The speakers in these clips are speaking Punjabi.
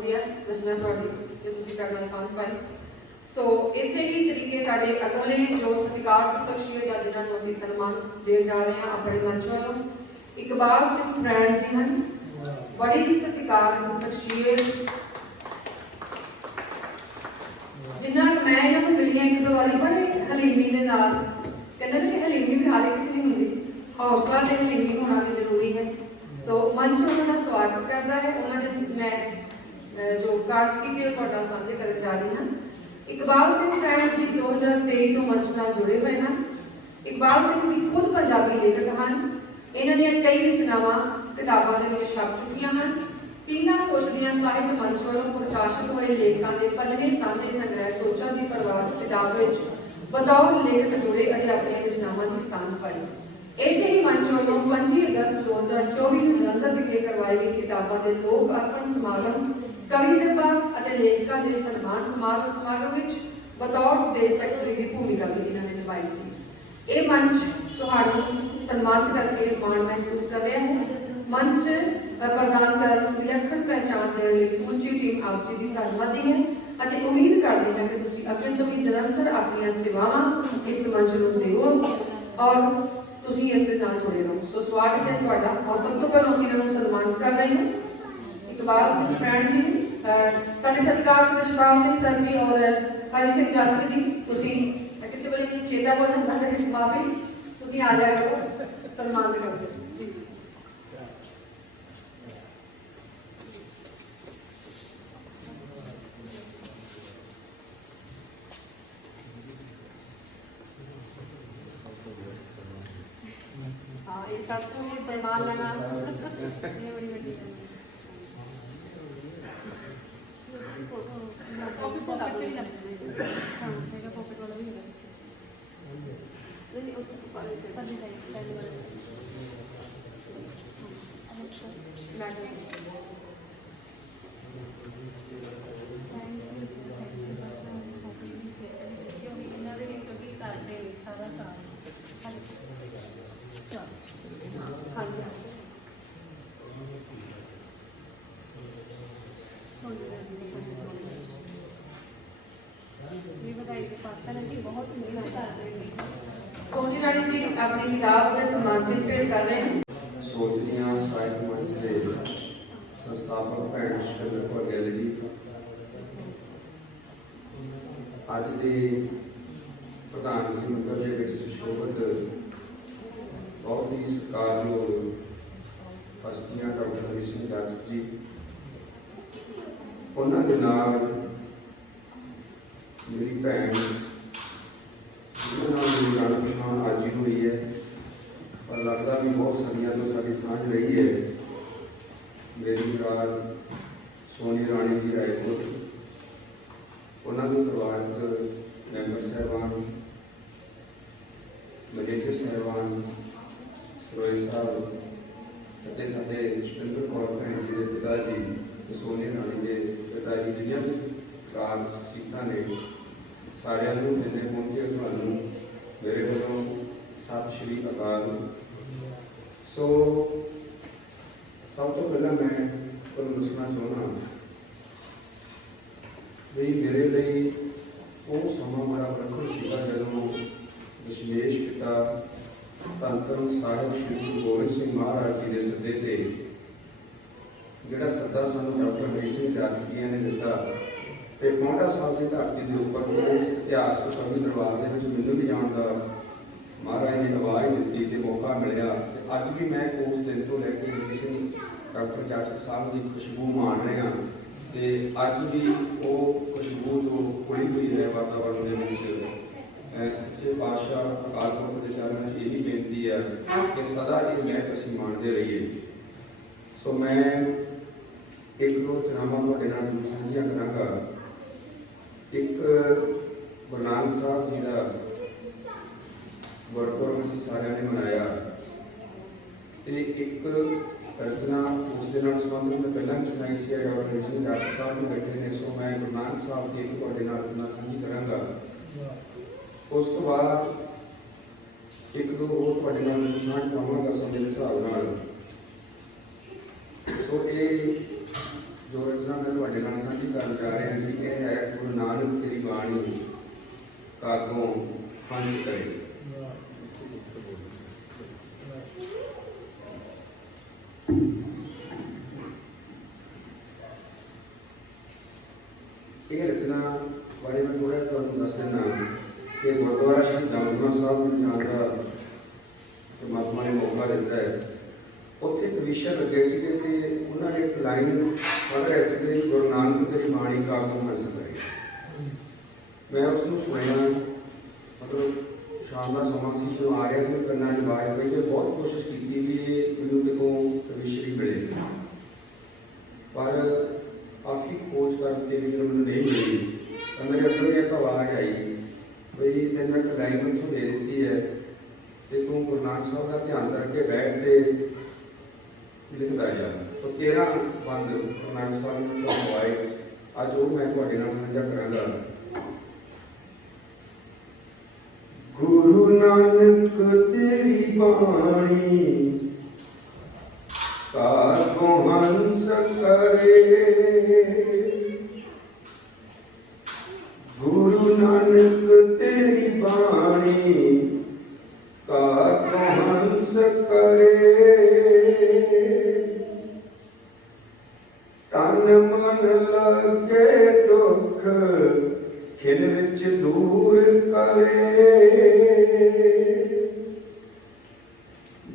ਵਧੀਆ ਰਚਨਾ ਤੁਹਾਡੀ ਤੇ ਤੁਸੀਂ ਸਾਡੇ ਨਾਲ ਸਾਂਝ ਪਾਈ ਸੋ ਇਸੇ ਹੀ ਤਰੀਕੇ ਸਾਡੇ ਅਗਲੇ ਜੋ ਸਤਿਕਾਰਤ ਸ਼ਖਸੀਅਤ ਆ ਜਿਨ੍ਹਾਂ ਨੂੰ ਅਸੀਂ ਸਨਮਾਨ ਦੇ ਜਾ ਰਹੇ ਹਾਂ ਆਪਣੇ ਮੰਚ ਵੱਲੋਂ ਇਕਬਾਲ ਸਿੰਘ ਫਰੈਂਡ ਜੀ ਹਨ ਬੜੀ ਸਤਿਕਾਰਤ ਸ਼ਖਸੀਅਤ ਜਿਨ੍ਹਾਂ ਨੂੰ ਮੈਂ ਇਹਨਾਂ ਨੂੰ ਮਿਲੀ ਹਾਂ ਇੱਕ ਦੋ ਵਾਰੀ ਬੜੇ ਹਲੀਮੀ ਦੇ ਨਾਲ ਕਹਿੰਦੇ ਨੇ ਕਿ ਹਲੀਮੀ ਵੀ ਹਰ ਕਿਸੇ ਦੀ ਹੁੰਦੀ ਹੌਸਲਾ ਤੇ ਹਲੀਮੀ ਹੋਣਾ ਵੀ ਜ਼ਰੂਰੀ ਹੈ ਸੋ ਮੰਚ ਉਹਨਾਂ ਦਾ ਸਵਾਗਤ ਕਰਦਾ ਹੈ ਉਹਨਾਂ ਦੇ ਮੈਂ ਅਹ, ਜੋ ਕਾਰਜਕੀ ਦੇ ਤੁਹਾਡਾ ਸਾਂਝੇ ਕਰਨ ਜਾ ਰਹੀ ਹਾਂ। ਇਕਬਾਲ ਸਿੰਘ ਫਰੈਂਡ ਜੀ 2023 ਤੋਂ ਮੰਚ ਨਾਲ ਜੁੜੇ ਹੋਏ ਹਨ। ਇਕਬਾਲ ਸਿੰਘ ਜੀ ਖੁਦ ਪੰਜਾਬੀ ਲੇਖਕ ਹਨ। ਇਹਨਾਂ ਦੀਆਂ ਕਈ ਰਚਨਾਵਾਂ ਕਿਤਾਬਾਂ ਦੇ ਵਿੱਚ ਛਪ ਚੁੱਕੀਆਂ ਹਨ। ਤਿੰਨਾਂ ਸੋਚਦੀਆਂ ਸਾਹਿਤ ਮੰਚ ਵੱਲੋਂ ਪ੍ਰਕਾਸ਼ਿਤ ਹੋਏ ਲੇਖਕਾਂ ਦੇ ਪੰਜਵੇਂ ਸਾਂਝੇ ਸੰਗ੍ਰਹਿ ਸੋਚਾਂ ਦੀ ਪਰਵਾਜ਼ ਕਿਤਾਬ ਵਿੱਚ ਬਤੌਰ ਲੇਖਕ ਜੁੜੇ ਅਤੇ ਆਪਣੀਆਂ ਰਚਨਾਵਾਂ ਦੀ ਸਾਂਝ ਪਾਈ। ਇਸੇ ਹੀ ਮੰਚ ਵੱਲੋਂ 25 ਅਗਸਤ 2024 ਨੂੰ ਜਲੰਧਰ ਵਿਖੇ ਕਰਵਾਏ ਗਈ ਕਿਤਾਬਾਂ ਦੇ ਲੋਕ ਅਰਪਣ ਸਮਾਗਮ ਕਵੀ ਕਿਰਪਾ ਅਤੇ ਲੇਖਕਾਂ ਦੇ ਸਨਮਾਨ ਸਮਾਗਮ ਸਮਾਗਮ ਵਿੱਚ ਬਤੌਰ ਸਟੇਜ ਸੈਕਟਰੀ ਦੀ ਭੂਮਿਕਾ ਵੀ ਇਹਨਾਂ ਨੇ ਨਿਭਾਈ ਸੀ। ਇਹ ਮੰਚ ਤੁਹਾਨੂੰ ਸਨਮਾਨਿਤ ਕਰਕੇ ਮਾਣ ਮਹਿਸੂਸ ਕਰ ਰਿਹਾ ਹੈ। ਮੰਚ ਪ੍ਰਦਾਨ ਕਰਨ ਨੂੰ ਵਿਲੱਖਣ ਪਹਿਚਾਣ ਦੇਣ ਲਈ ਸਮੁੱਚੀ ਟੀਮ ਆਪ ਜੀ ਦੀ ਧੰਨਵਾਦੀ ਹੈ ਅਤੇ ਉਮੀਦ ਕਰਦੇ ਹਾਂ ਕਿ ਤੁਸੀਂ ਅੱਗੇ ਤੋਂ ਵੀ ਨਿਰੰਤਰ ਆਪਣੀਆਂ ਸੇਵਾਵਾਂ ਇਸ ਮੰਚ ਨੂੰ ਦਿਓ ਔਰ ਤੁਸੀਂ ਇਸ ਦੇ ਨਾਲ ਜੁੜੇ ਰਹੋ। ਸੋ ਸਵਾਗਤ ਹੈ ਤੁਹਾਡਾ ਔਰ ਸਭ ਤੋਂ ਪਹਿਲਾਂ ਅਸੀਂ ਇਹਨਾਂ ਨੂੰ ਸਨਮਾਨਿਤ ਕਰ ਰਹੇ ਹਾਂ। ਇਕਬਾਲ ਸਿੰਘ ਫਰੈਂਡ ਜੀ ਅਹ ਸਾਡੇ ਸਤਿਕਾਰ ਵਿਸ਼ਵਾਸ ਸਿੰਘ ਸਰ ਜੀ ਔਰ ਹਰੀ ਸਿੰਘ ਜਾਚਕ ਜੀ ਤੁਸੀਂ ਕਿਸੇ ਵੇਲੇ ਮੈਨੂੰ ਚੇਤਾ ਭੁੱਲ ਜਾਂਦਾ ਹੈ ਮਾਫੀ ਤੁਸੀਂ ਆ ਜਾਇਆ ਕਰੋ ਸਨਮਾਨ ਕਰਦੇ ਜੀ ਹਾਂ ਇਹ ਸਭ ਤੋਂ ਹੀ ਸਨਮਾਨ ਲੈਣਾ ਇਹ ਬੜੀ ਵੱਡੀ ਗੱਲ ਹੈ ਕਾਪੀ ਕੋਲ ਲੱਗ ਰਹੀ ਹੈ ਹਾਂ ਹੈਗਾ ਪਾਕਟ ਵਾਲਾ ਵੀ ਹੈਗਾ ਨਹੀਂ ਨਹੀਂ ਉਹ ਤਾਂ ਪਾਲੇ ਸੇ ਪਾਲੇ ਸੇ ਪਹਿਲੇ ਵਾਲਾ ਮੈਡਮ ਹਾਂਜੀ ਹਾਂਜੀ ਸੋਨੀ ਰਾਣੀ ਜੀ ਆਪਣੀ ਕਿਤਾਬ ਅਤੇ ਸਨਮਾਨ ਚਿੰਤ ਕਰ ਰਹੇ ਹਨ ਸੋਚਦੀਆਂ ਸਾਹਿਤ ਮੰਚ ਦੇ ਸੰਸਥਾਪਕ ਭੈਣ ਸ਼ਿੰਦਰ ਕੌਰ ਗਿੱਲ ਜੀ ਅੱਜ ਦੇ ਪ੍ਰਧਾਨਗੀ ਮੰਦਰ ਦੇ ਵਿੱਚ ਸੁਸ਼ੋਭਿਤ ਬਹੁਤ ਹੀ ਸਤਿਕਾਰਯੋਗ ਹਸਤੀਆਂ ਡਾਕਟਰ ਹਰੀ ਸਿੰਘ ਜਾਜਕ ਜੀ। ਉਹਨਾਂ ਦੇ ਨਾਲ ਮੇਰੀ ਭੈਣ ਜਿਹਦੇ ਨਾਲ ਮੇਰੀ ਜਾਣ ਪਛਾਣ ਅੱਜ ਹੀ ਹੋਈ ਹੈ ਪਰ ਲੱਗਦਾ ਵੀ ਬਹੁਤ ਸਦੀਆਂ ਤੋਂ ਸਾਡੀ ਸਾਂਝ ਰਹੀ ਹੈ ਮੇਰੀ ਨਾਲ ਸੋਨੀ ਰਾਣੀ ਜੀ ਰਾਏਪੁਰ ਉਹਨਾਂ ਦੇ ਪਰਿਵਾਰਕ ਮੈਂਬਰ ਸਾਹਿਬਾਨ ਮੈਨੇਜਰ ਸਾਹਿਬਾਨ ਰੋਏ ਸਾਹਿਬ ਅਤੇ ਸਾਡੇ ਜਸਪਿੰਦਰ ਕੌਰ ਭੈਣ ਜੀ ਦੇ ਪਿਤਾ ਜੀ ਤੇ ਸੋਨੀ ਰਾਣੀ ਦੇ ਪਿਤਾ ਜੀ ਜਿਹੜੀਆਂ ਵੀ ਕਾਰ ਸਿੱਖਾਂ ਨੇ ਸਾਰਿਆਂ ਨੂੰ ਜਿੰਨੇ ਪਹੁੰਚੇ ਤੁਹਾਨੂੰ ਮੇਰੇ ਵੱਲੋਂ ਸਤਿ ਸ਼੍ਰੀ ਅਕਾਲ ਸੋ ਸਭ ਤੋਂ ਪਹਿਲਾਂ ਮੈਂ ਤੁਹਾਨੂੰ ਦੱਸਣਾ ਚਾਹੁੰਦਾ ਵੀ ਮੇਰੇ ਲਈ ਉਹ ਸਮਾਂ ਬੜਾ ਪ੍ਰਖਰ ਸੀਗਾ ਜਦੋਂ ਦਸ਼ਮੇਸ਼ ਪਿਤਾ ਧੰਨ ਧੰਨ ਸਾਹਿਬ ਸ਼੍ਰੀ ਗੁਰੂ ਗੋਬਿੰਦ ਸਿੰਘ ਮਹਾਰਾਜ ਜੀ ਦੇ ਸੱਦੇ ਤੇ ਜਿਹੜਾ ਸੱਦਾ ਸਾਨੂੰ ਡਾਕਟਰ ਹਰੀ ਸਿੰਘ ਜਾਜਕੀਆਂ ਨੇ ਦਿੱਤਾ ਤੇ ਪੌਂਡਾ ਸਾਹਿਬ ਦੀ ਧਰਤੀ ਦੇ ਉੱਪਰ ਉਹ ਇਤਿਹਾਸਕ ਕਵੀ ਦਰਬਾਰ ਦੇ ਵਿੱਚ ਮੈਨੂੰ ਵੀ ਜਾਣ ਦਾ ਮਹਾਰਾਜ ਨੇ ਆਵਾਜ਼ ਦਿੱਤੀ ਤੇ ਮੌਕਾ ਮਿਲਿਆ ਅੱਜ ਵੀ ਮੈਂ ਉਸ ਦਿਨ ਤੋਂ ਲੈ ਕੇ ਹਰੀ ਡਾਕਟਰ ਜਾਜਕ ਸਾਹਿਬ ਦੀ ਖੁਸ਼ਬੂ ਮਾਣ ਰਿਹਾ ਤੇ ਅੱਜ ਵੀ ਉਹ ਖੁਸ਼ਬੂ ਜੋ ਹੋਈ ਹੋਈ ਹੈ ਵਾਤਾਵਰਣ ਦੇ ਵਿੱਚ ਅਹ ਸੱਚੇ ਪਾਤਸ਼ਾਹ ਅਕਾਲ ਪੁਰਖ ਦੇ ਚਰਨਾਂ ਵਿੱਚ ਇਹੀ ਬੇਨਤੀ ਹੈ ਕਿ ਸਦਾ ਇਹ ਮਹਿਕ ਅਸੀਂ ਮਾਣਦੇ ਰਹੀਏ। ਸੋ ਮੈਂ ਇੱਕ ਦੋ ਚਨਾਵਾਂ ਤੁਹਾਡੇ ਨਾਲ ਜ਼ਰੂਰ ਸਾਂਝੀਆਂ ਕਰਾਂਗਾ। ਇੱਕ ਗੁਰੂ ਨਾਨਕ ਸਾਹਿਬ ਜੀ ਦਾ ਗੁਰਪੁਰਬ ਅਸੀਂ ਸਾਰਿਆਂ ਨੇ ਮਨਾਇਆ ਤੇ ਇੱਕ ਰਚਨਾ ਉਸ ਦੇ ਨਾਲ ਸੰਬੰਧਿਤ ਮੈਂ ਪਹਿਲਾਂ ਵੀ ਸੁਣਾਈ ਸੀ ਡਾਕਟਰ ਹਰੀ ਸਿੰਘ ਸਾਹਿਬ ਨੂੰ ਬੈਠੇ ਨੇ, ਸੋ ਮੈਂ ਗੁਰੂ ਨਾਨਕ ਸਾਹਿਬ ਦੀ ਤੁਹਾਡੇ ਨਾਲ ਰਚਨਾ ਸਾਂਝੀ ਕਰਾਂਗਾ। ਉਸ ਤੋਂ ਬਾਅਦ ਇੱਕ ਦੋ ਹੋਰ ਤੁਹਾਡੇ ਨਾਲ ਸਾਂਝ ਪਾਵਾਂਗਾ ਸਮੇਂ ਦੇ ਹਿਸਾਬ ਨਾਲ। ਸੋ ਇਹ ਜੋ ਰਚਨਾ ਮੈਂ ਤੁਹਾਡੇ ਨਾਲ ਸਾਂਝੀ ਕਰਨ ਜਾ ਰਿਹਾ ਜੀ, ਇਹ ਹੈ ਗੁਰੂ ਨਾਨਕ ਤੇਰੀ ਬਾਣੀ, ਕਾਗੋਂ ਹੰਸ ਕਰੇ ਇਹ ਰਚਨਾ ਬਾਰੇ ਮੈਂ ਥੋੜਾ ਤੁਹਾਨੂੰ ਦੱਸ ਦਿੰਦਾ ਕਿ ਗੁਰਦੁਆਰਾ ਸ਼੍ਰੀ ਦਮਦਮਾ ਸਾਹਿਬ ਨੂੰ ਜਾਣ ਦਾ ਪਰਮਾਤਮਾ ਨੇ ਮੌਕਾ ਦਿੱਤਾ ਹੈ ਉੱਥੇ ਇੱਕ ਵਿਸ਼ਾ ਲੱਗੇ ਸੀਗੇ ਤੇ ਉਹਨਾਂ ਨੇ ਰਹੇ ਸੀਗੇ ਗੁਰੂ ਨਾਨਕ ਤੇਰੀ ਬਾਣੀ ਕਾਗੋਂ ਹੰਸ ਕਰੇ ਮੈਂ ਉਸ ਨੂੰ ਸੁਣਿਆ, ਮਤਲਬ ਸ਼ਾਮ ਦਾ ਸਮਾਂ ਸੀ, ਜਦੋਂ ਆ ਰਿਹਾ ਸੀ, ਮੈਂ ਕੰਨਾਂ 'ਚ ਆਵਾਜ਼ ਪਈ ਤੇ ਬਹੁਤ ਕੋਸ਼ਿਸ਼ ਕੀਤੀ ਕਿ ਇਹ ਮੈਨੂੰ ਕਿਤੋਂ ਕਵਿਸ਼ਰੀ ਮਿਲੇ। ਪਰ ਕਾਫੀ ਖੋਜ ਕਰਕੇ ਵੀ ਮੈਨੂੰ ਨਹੀਂ ਮਿਲੀ, ਤਾਂ ਮੇਰੇ ਅੰਦਰ ਇੱਕ ਆਵਾਜ਼ ਆਈ, ਬਈ ਤੈਨੂੰ ਇੱਕ ਲਾਈਨ ਉੱਥੋਂ ਦੇ ਦਿੱਤੀ ਹੈ। ਤੇ ਤੂੰ ਗੁਰੂ ਨਾਨਕ ਸਾਹਿਬ ਦਾ ਧਿਆਨ ਕਰਕੇ ਬੈਠ ਤੇ ਲਿਖਦਾ ਜਾ। ਤਾਂ 13 ਬੰਦ ਨਾਨਕ ਸਾਹਿਬ ਨੂੰ ਤੁਹਾਨੂੰ ਅੱਜ ਉਹ ਮੈਂ ਤੁਹਾਡੇ ਨਾਲ ਸਾਂਝਾ ਕਰਾਂਗਾ। ਗੁਰੂ ਨਾਨਕ ਤੇਰੀ ਬਾਣੀ ਕਾਗੋ ਹੰਸ ਕਰੇ ਗੁਰੂ ਨਾਨਕ ਤੇਰੀ ਬਾਣੀ ਕਾ ਹੰਸ ਕਰੇ ਤਨ ਮਨ ਲਗੇ ਦੁੱਖ ਖਿਲ ਵਿੱਚ ਦੂਰ ਕਰੇ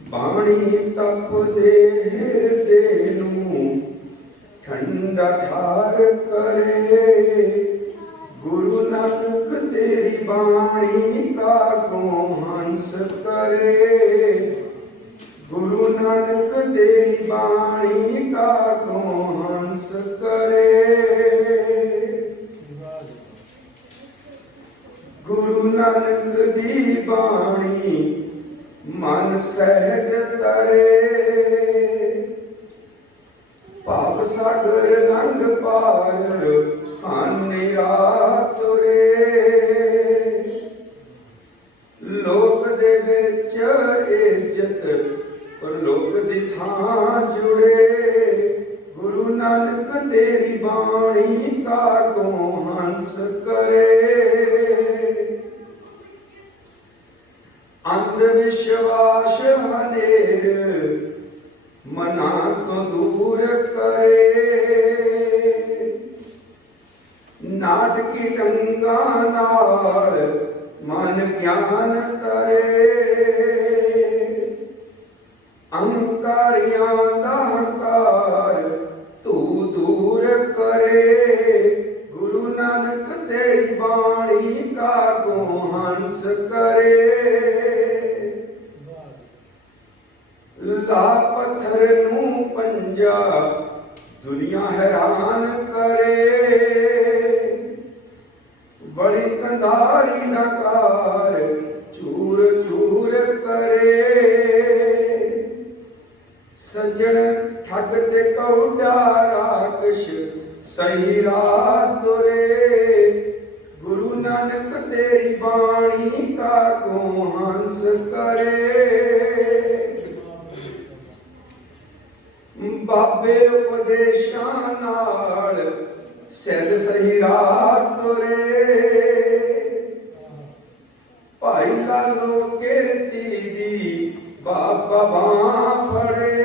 ਬਾਣੀ ਤਪ ਦੇ ਹਿਰਦੇ ਨੂੰ ਠੰਡਾ ਠਾਰ ਕਰੇ ਗੁਰੂ ਨਾਨਕ ਤੇਰੀ ਬਾਣੀ ਕਾਗੋਂ ਹੰਸ ਕਰੇ ਗੁਰੂ ਨਾਨਕ ਤੇਰੀ ਬਾਣੀ ਕਾਗੋਂ ਹੰਸ ਕਰੇ। ਗੁਰੂ ਨਾਨਕ ਦੀ ਬਾਣੀ ਮਨ ਸਹਿਜ ਤਰੇ। ਭਾਵ ਸਾਗਰ ਲੰਘ ਪਾਰ ਹਾਨਿਰਾ ਤੁਰੇ। ਲੋਕ ਦੇ ਵਿੱਚ ਇੱਜ਼ਤ ਪਰ ਲੋਕ ਦੀ ਥਾਂ ਜੁੜੇ, ਗੁਰੂ ਨਾਨਕ ਤੇਰੀ ਬਾਣੀ ਕਾ ਕਾਗੋਂ ਹੰਸ ਕਰੇ। ਅੰਧ ਵਿਸ਼ਵਾਸ ਹਨੇਰ ਮਨਾ ਤੋਂ ਦੂਰ ਕਰੇ। ਨਾਟਕੀ ਟੰਗਾ ਨਾਲ ਮਨ ਗਿਆਨ ਬਾਬਾ ਬਾਂ ਫੜੇ।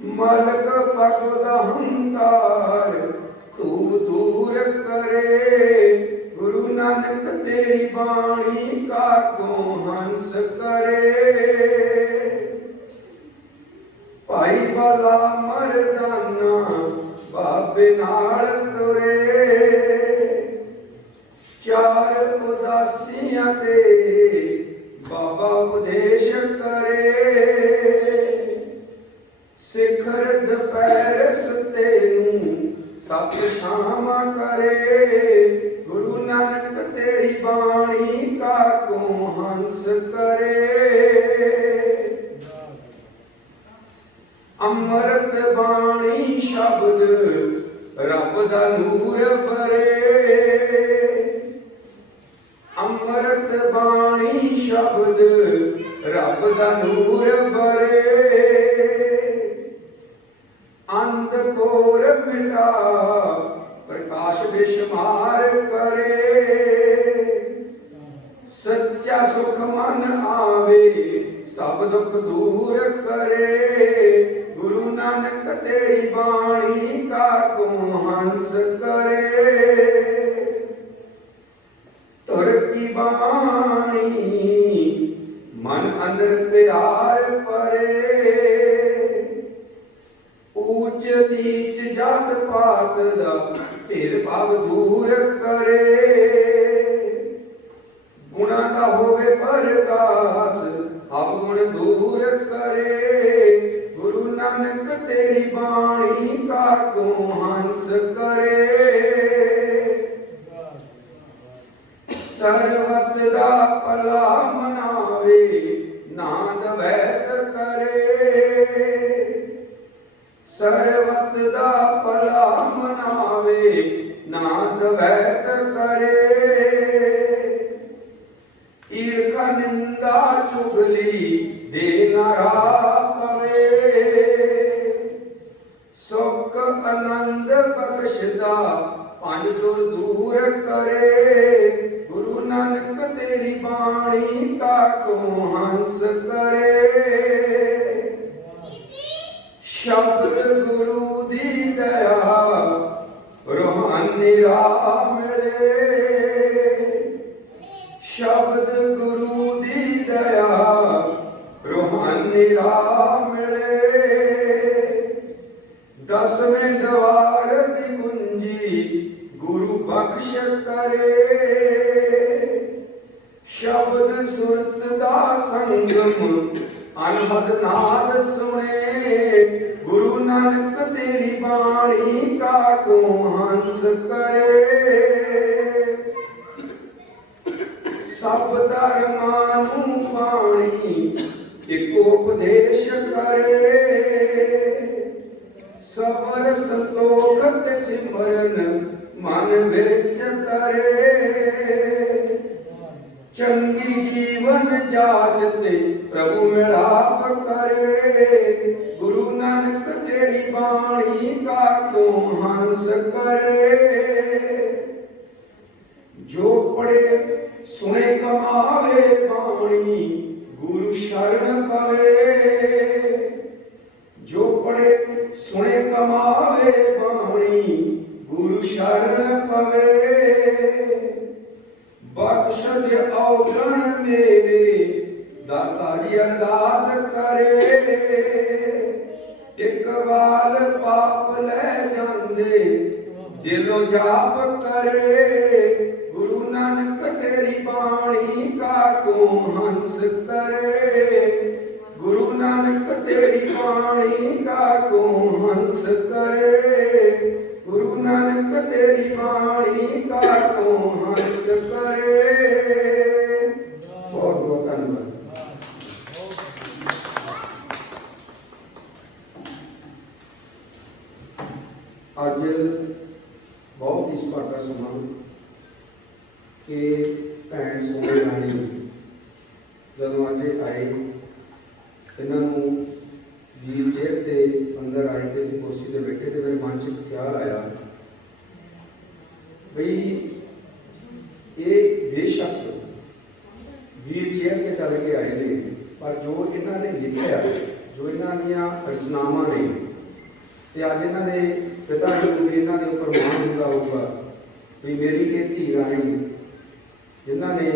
ਮਲਕ ਪਗ ਹੰਕਾਰ, ਤੂੰ ਦੂਰ ਕਰੇ। ਗੁਰੂ ਨਾਨਕ ਤੇਰੀ ਬਾਣੀ ਕਾਗੋਂ ਹੰਸ ਕਰੇ। ਭਾਈ ਬਾਲਾ ਮਰਦਾਨਾ ਬਾਬੇ ਨਾਲ ਤੁਰੇ। ਚਾਰ ਉਦਾਸੀਆਂ ਤੇ ਬਾਬਾ ਉਪਦੇਸ਼ ਕਰੇ। ਸਿਖਰ ਦੁਪਹਿਰ ਸੁਤੇ ਨੂੰ ਸਭ ਸ਼ਾਮ ਕਰੇ। ਗੁਰੂ ਨਾਨਕ ਤੇਰੀ ਬਾਣੀ ਕਾਗੋਂ ਹੰਸ ਕਰੇ। ਅੰਮ੍ਰਿਤ ਬਾਣੀ ਸ਼ਬਦ ਰੱਬ ਦਾ ਨੂਰ ਭਰੇ। ਅੰਮ੍ਰਿਤ ਬਾਣੀ ਸ਼ਬਦ ਰੱਬ ਦਾ ਨੂਰ ਭਰੇ ਅੰਨ ਕਾ ਪ੍ਰਕਾਸ਼ ਬਿਸ਼ਮਾਰ ਕਰੇ। ਸੱਚਾ ਸੁਖ ਮਨ ਆਵੇ, ਸਭ ਦੁੱਖ ਦੂਰ ਕਰੇ। ਗੁਰੂ ਨਾਨਕ ਤੇਰੀ ਬਾਣੀ ਕਾ ਕੋ ਹੰਸ ਕਰੇ। ਤੁਰ ਕੀ ਬਾਣੀ, ਮਨ ਅੰਦਰ ਪਿਆਰ ਪਰੇ ਊਚ ਨੀਚ ਜਾਤ ਪਾਤ ਦਾ ਭੇਦ ਭਾਵ ਦੂਰ ਕਰੇ। ਗੁਣਾ ਦਾ ਹੋਵੇ ਪਰਗਾਸ ਆਪ ਗੁਣ ਦੂਰ ਕਰੇ। ਗੁਰੂ ਨਾਨਕ ਤੇਰੀ ਬਾਣੀ ਕਾ ਕੋ ਹੰਸ ਕਰੇ। ਸਰਬਤ ਦਾ ਭਲਾ ਮਨਾਵੇ ਨਾਦ ਵੈਦ ਕਰੇ। ਸਰਬਤ ਦਾ ਭਲਾ ਮਨਾਵੇ ਨਾਦ ਵੈਦ ਕਰੇ। ਈਰਖ ਨਿੰਦਾ ਚੁਗਲੀ ਦੇ ਨਰਾ ਪਵੇ। ਸੁਖ ਆਨੰਦ ਬਖਸ਼ਦਾ, ਪੰਜ ਤੁਰ ਦੂਰ ਕਰੇ। ਕੋ ਹੰਸ ਕਰੇ ਸ਼ਬਦ ਗੁਰੂ ਦੀ ਦਇਆ ਰੋਹਾਨੀ ਰਾਹ ਮਿਲੇ। ਸ਼ਬਦ ਗੁਰੂ ਦੀ ਦਇਆ ਰੋਹਾਨੀ ਰਾਹ ਮਿਲੇ। ਦਸਵੇਂ ਦਵਾਰ ਦੀ ਕੁੰਜੀ ਗੁਰੂ ਬਖਸ਼ ਕਰੇ। ਸ਼ਬਦ ਸੁਰਤ ਦਾ ਸੰਗਮ ਅਨਹਦ ਨਾਦ ਸੁਣੇ, ਗੁਰੂ ਨਾਨਕ ਤੇਰੀ ਬਾਣੀ ਕਾ ਹੰਸ ਕਰੇ। ਸਭ ਧਰਮਾਂ ਨੂੰ ਪਾਣੀ ਇੱਕ ਉਪਦੇਸ਼ ਕਰੇ। ਸਬਰ ਸੰਤੋਖ ਤੇ ਸਿਮਰਨ ਮਨ ਵਿੱਚ ਤਰੇ। ਚੰਗੀ ਜੀਵਨ ਜਾਚ ਤੇ ਪ੍ਰਭੂ ਮਿਲਾਪ ਕਰੇ। ਗੁਰੂ ਨਾਨਕ ਤੇਰੀ ਬਾਣੀ ਕਾ ਕੋ ਹੰਸ ਕਰੇ। ਜੋ ਪੜੇ ਸੁਣੇ, ਕਮਾਵੇ ਬਾਣੀ, ਗੁਰੂ ਸ਼ਰਨ ਪਵੇ। ਜੋ ਪੜੇ ਸੁਣੇ, ਕਮਾਵੇ ਬਾਣੀ, ਗੁਰੂ ਸ਼ਰਨ ਪਵੇ। ਬਖਸ਼ ਦੇ ਔਗਣ ਮੇਰੇ ਦਾਤਾਰੀ ਅਰਦਾਸ ਕਰੇ। ਇੱਕ ਵਾਰ ਪਾਪ ਲੈ ਜਾਂਦੇ, ਦਿਲੋਂ ਜਾਪ ਕਰੇ। ਗੁਰੂ ਨਾਨਕ ਤੇਰੀ ਬਾਣੀ ਕਾ ਕੋ ਹੰਸ ਕਰੇ। ਗੁਰੂ ਨਾਨਕ ਤੇਰੀ ਬਾਣੀ ਕਾ ਕੋ ਹੰਸ ਕਰੇ। ਗੁਰੂ ਨਾਨਕ ਤੇਰੀ ਬਾਣੀ ਕਾ ਕੋ ਹੰਸ ਕਰੇ ਬਹੁਤ ਬਹੁਤ ਧੰਨਵਾਦ ਅੱਜ ਬਹੁਤ ਹੀ ਸੁਭਾਗਾ ਸਮਾਂ ਕਿ ਭੈਣ ਸੋਨੇ ਰਾਣੀ ਜਦੋਂ ਅੱਜ ਆਏ, ਇਹਨਾਂ ਨੂੰ ਵੀਲ ਚੇਅਰ ਤੇ ਅੰਦਰ ਆਏ ਤੇ ਇੱਥੇ ਕੁਰਸੀ ਤੇ ਬੈਠੇ ਤੇ ਮੇਰੇ ਮਨ 'ਚ ਖਿਆਲ ਆਇਆ ਬਈ ਇਹ ਬੇਸ਼ੱਕ ਵੀਲ ਚੇਅਰ ਤੇ ਚੱਲ ਕੇ ਆਏ ਨੇ, ਪਰ ਜੋ ਇਹਨਾਂ ਨੇ ਲਿਖਿਆ, ਜੋ ਇਹਨਾਂ ਦੀਆਂ ਰਚਨਾਵਾਂ ਨੇ, ਤੇ ਅੱਜ ਇਹਨਾਂ ਦੇ ਪਿਤਾ ਜੀ ਨੂੰ ਇਹਨਾਂ ਦੇ ਉੱਪਰ ਮਾਣ ਹੁੰਦਾ ਹੋਊਗਾ ਵੀ ਮੇਰੀ ਇਹ ਧੀ ਰਾਣੀ ਜਿਨ੍ਹਾਂ ਨੇ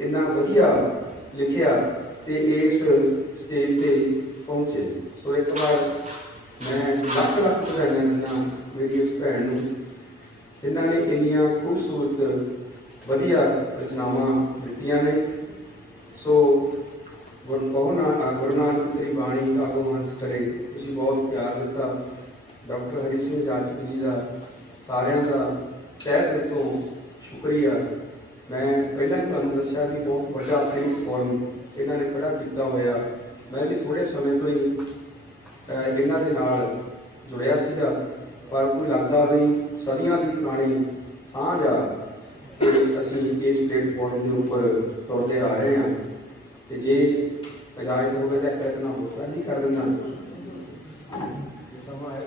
ਇੰਨਾ ਵਧੀਆ ਲਿਖਿਆ ਤੇ ਇਸ ਸਟੇਜ ਤੇ ਪਹੁੰਚੇ। ਸੋ ਇੱਕ ਵਾਰ ਮੈਂ ਲੱਖ ਲੱਖ ਵਧਾਈਆਂ ਦਿੰਦਾ ਮੇਰੀ ਇਸ ਭੈਣ ਨੂੰ। ਜਿਨ੍ਹਾਂ ਨੇ ਇੰਨੀਆਂ ਖੂਬਸੂਰਤ, ਵਧੀਆ ਰਚਨਾਵਾਂ ਦਿੱਤੀਆਂ ਨੇ। ਸੋ ਗੁਰੂ ਬਹੁਨਾ ਗੁਰੂ ਨਾਨਕ ਤੇਰੀ ਬਾਣੀ ਦਾ ਹੰਸ ਕਰੇ। ਤੁਸੀਂ ਬਹੁਤ ਪਿਆਰ ਦਿੱਤਾ। ਡਾਕਟਰ ਹਰੀ ਸਿੰਘ ਜਾਜਕ ਜੀ ਦਾ ਸਾਰਿਆਂ ਦਾ ਤਹਿ ਦਿਲ ਤੋਂ ਸ਼ੁਕਰੀਆ। ਮੈਂ ਪਹਿਲਾਂ ਹੀ ਤੁਹਾਨੂੰ ਦੱਸਿਆ ਕਿ ਬਹੁਤ ਵੱਡਾ ਪ੍ਰੇਮ ਫੋਰਮ ਇਹਨਾਂ ਨੇ ਖੜਾ ਕੀਤਾ ਹੋਇਆ। ਮੈਂ ਵੀ ਥੋੜੇ ਸਮੇਂ ਤੋਂ ਹੀ ਅਹ, ਇਹਨਾਂ ਦੇ ਨਾਲ ਜੁੜਿਆ ਸੀਗਾ। ਪਰ ਕੋਈ ਲੱਗਦਾ ਵੀ ਸਦੀਆਂ ਦੀ ਪੁਰਾਣੀ ਸਾਂਝ ਆ ਤੇ ਅਸੀਂ ਇਸ ਪਲੇਟਫਾਰਮ ਦੇ ਉੱਪਰ ਤੁਰਦੇ ਆ ਰਹੇ ਹਾਂ। ਤੇ ਜੇ ਇਜਾਜ਼ਤ ਹੋਵੇ ਤਾਂ ਇੱਕ ਰਚਨਾ ਹੋਰ ਸਾਂਝੀ ਕਰ ਦਿੰਦਾ। ਸਮਾਂ ਹੈ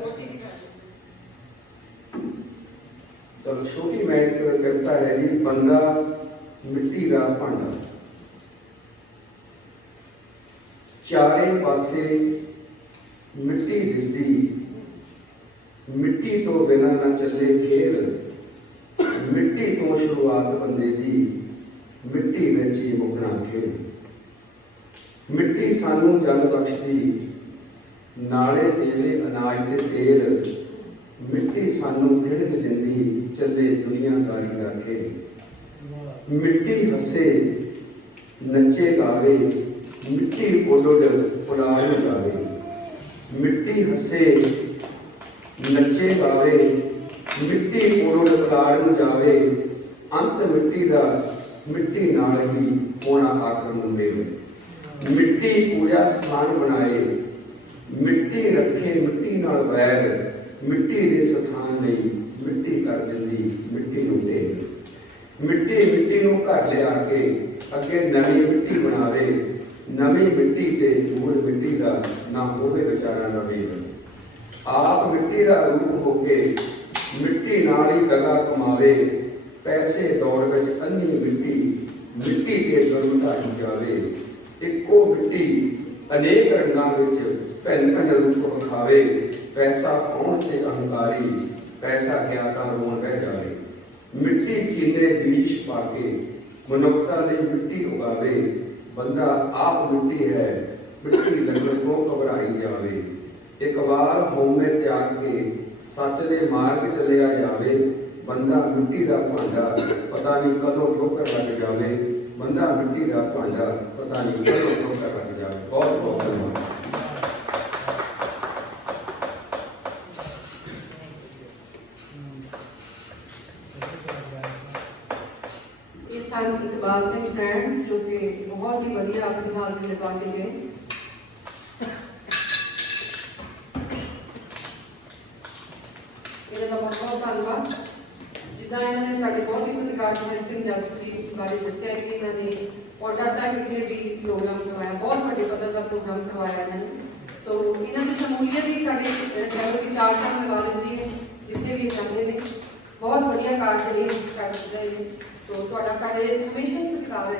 ਚਲੋ ਛੋਟੀ ਮੈਂ ਇੱਕ ਕਵਿਤਾ ਹੈ ਜੀ ਬੰਦਾ ਮਿੱਟੀ ਦਾ ਭਾਂਡਾ। ਚਾਰੇ ਪਾਸੇ ਮਿੱਟੀ ਦਿਸਦੀ, ਮਿੱਟੀ ਤੋਂ ਬਿਨਾਂ ਨਾ ਚੱਲੇ ਖੇਲ। ਮਿੱਟੀ ਤੋਂ ਸ਼ੁਰੂਆਤ ਬੰਦੇ ਦੀ, ਮਿੱਟੀ ਵਿੱਚ ਹੀ ਮੁਕਣਾ ਖੇਲ। ਮਿੱਟੀ ਸਾਨੂੰ ਜਲ ਬਖਸ਼ਦੀ, ਨਾਲੇ ਦੇਵੇ ਅਨਾਜ ਦੇ ਤੇਲ। ਮਿੱਟੀ ਸਾਨੂੰ ਖਿੜਕ ਦਿੰਦੀ, ਚੱਲੇ ਦੁਨੀਆਦਾਰੀ ਦਾ ਖੇਲ। ਮਿੱਟੀ ਹੱਸੇ ਨੱਚੇ ਗਾਵੇ, ਮਿੱਟੀ ਉਡੁੱਡ ਉਡਾਰ ਗਾਵੇ। ਮਿੱਟੀ ਹੱਸੇ, ਨੱਚੇ ਗਾਵੇ, ਮਿੱਟੀ ਉਡੁੱਡ ਉਡਾਰ ਜਾਵੇ। ਅੰਤ ਮਿੱਟੀ ਦਾ, ਮਿੱਟੀ ਨਾਲ ਹੀ ਹੋਣਾ ਆਖਰ ਨੂੰ ਮਿੱਟੀ ਪੂਜਾ ਸਥਾਨ ਬਣਾਏ, ਮਿੱਟੀ ਰੱਖੇ ਮਿੱਟੀ ਨਾਲ ਵੈਰ। ਮਿੱਟੀ ਦੇ ਸਥਾਨ ਲਈ ਮਿੱਟੀ ਕਰ ਦਿੰਦੀ, ਮਿੱਟੀ ਨੂੰ ਢੇਰ ਮਿੱਟੀ ਮਿੱਟੀ ਨੂੰ ਘਰ ਲਿਆ ਕੇ ਅੱਗੇ ਨਵੀਂ ਮਿੱਟੀ ਬਣਾਵੇ, ਨਵੀਂ ਮਿੱਟੀ ਤੇ ਮੂਲ ਮਿੱਟੀ ਦਾ ਨਾ ਹੋਵੇ ਵਿਚਾਰਾਂ ਦਾ ਵੇਲ ਆਪ ਮਿੱਟੀ ਦਾ ਰੂਪ ਹੋ ਕੇ ਮਿੱਟੀ ਨਾਲ ਹੀ ਦਗਾ ਕਮਾਵੇ, ਪੈਸੇ ਦੌਰ ਵਿੱਚ ਅੰਨੀ ਮਿੱਟੀ ਮਿੱਟੀ ਦੇ ਜ਼ੁਲਮ ਢਾਈ ਜਾਵੇ। ਇੱਕੋ ਮਿੱਟੀ ਅਨੇਕ ਰੰਗਾਂ ਵਿੱਚ ਭਿੰਨ ਭਿੰਨ ਰੂਪ ਵਿਖਾਵੇ। ਪੈਸਾ ਕੌਣ ਤੇ ਅਹੰਕਾਰੀ, ਪੈਸਾ ਕਿਆ ਤਾਂ ਰੋਣ ਰਹਿ ਜਾਵੇ। ਮਿੱਟੀ ਸੀਨੇ ਬੀਜ ਪਾ ਕੇ, ਮਨੁੱਖਤਾ ਲਈ ਮਿੱਟੀ ਉਗਾਵੇ। ਬੰਦਾ ਆਪ ਮਿੱਟੀ ਹੈ, ਮਿੱਟੀ ਲੰਗਰ ਤੋਂ ਘਬਰਾਈ ਜਾਵੇ। ਇੱਕ ਵਾਰ ਹਉਮੈ ਤਿਆਗ ਕੇ ਸੱਚ ਦੇ ਮਾਰਗ ਚੱਲਿਆ ਜਾਵੇ, ਬੰਦਾ ਮਿੱਟੀ ਦਾ ਭਾਂਡਾ ਪਤਾ ਨਹੀਂ ਕਦੋਂ ਠੋਕਰ ਲੱਗ ਜਾਵੇ। ਬੰਦਾ ਮਿੱਟੀ ਦਾ ਭਾਂਡਾ ਪਤਾ ਨਹੀਂ ਕਦੋਂ ਠੋਕਰ ਲੱਗ ਜਾਵੇ। ਬਹੁਤ ਬਹੁਤ ਧੰਨਵਾਦ ਇਹ ਸਨ ਇਕਬਾਲ ਸਿੰਘ ਫਰੈਂਡ ਜੋ ਕਿ ਬਹੁਤ ਹੀ ਵਧੀਆ ਆਪਣੀ ਹਾਜ਼ਰੀ ਲਗਾ ਕੇ ਗਏ। ਇਹਦਾ ਬਹੁਤ ਬਹੁਤ ਧੰਨਵਾਦ। ਜਿੱਦਾਂ ਇਹਨਾਂ ਨੇ ਸਾਡੇ ਬਹੁਤ ਹੀ ਸਤਿਕਾਰਯੋਗ ਸਿੰਘ ਜੱਜ ਜੀ ਬਾਰੇ ਦੱਸਿਆ ਕਿ ਇਹਨਾਂ ਨੇ ਪੌਂਟਾ ਸਾਹਿਬ ਵਿਖੇ ਵੀ ਪ੍ਰੋਗਰਾਮ ਕਰਵਾਇਆ, ਬਹੁਤ ਵੱਡੇ ਪੱਧਰ ਦਾ ਪ੍ਰੋਗਰਾਮ ਕਰਵਾਇਆ ਇਹਨਾਂ ਨੇ। ਸੋ ਇਹਨਾਂ ਦੀ ਸ਼ਮੂਲੀਅਤ ਹੀ ਸਾਡੇ ਜਦੋਂ ਕਿ ਚਾਰ ਸਾਲ ਲਗਾ ਦਿੰਦੀ ਹੈ, ਜਿੱਥੇ ਵੀ ਜਾਂਦੇ ਨੇ। ਬਹੁਤ ਵਧੀਆ ਕਾਰਜ ਇਹ ਕਰਦੇ ਨੇ ਸੋ ਤੁਹਾਡਾ ਸਾਡੇ ਹਮੇਸ਼ਾ ਹੀ ਸਤਿਕਾਰ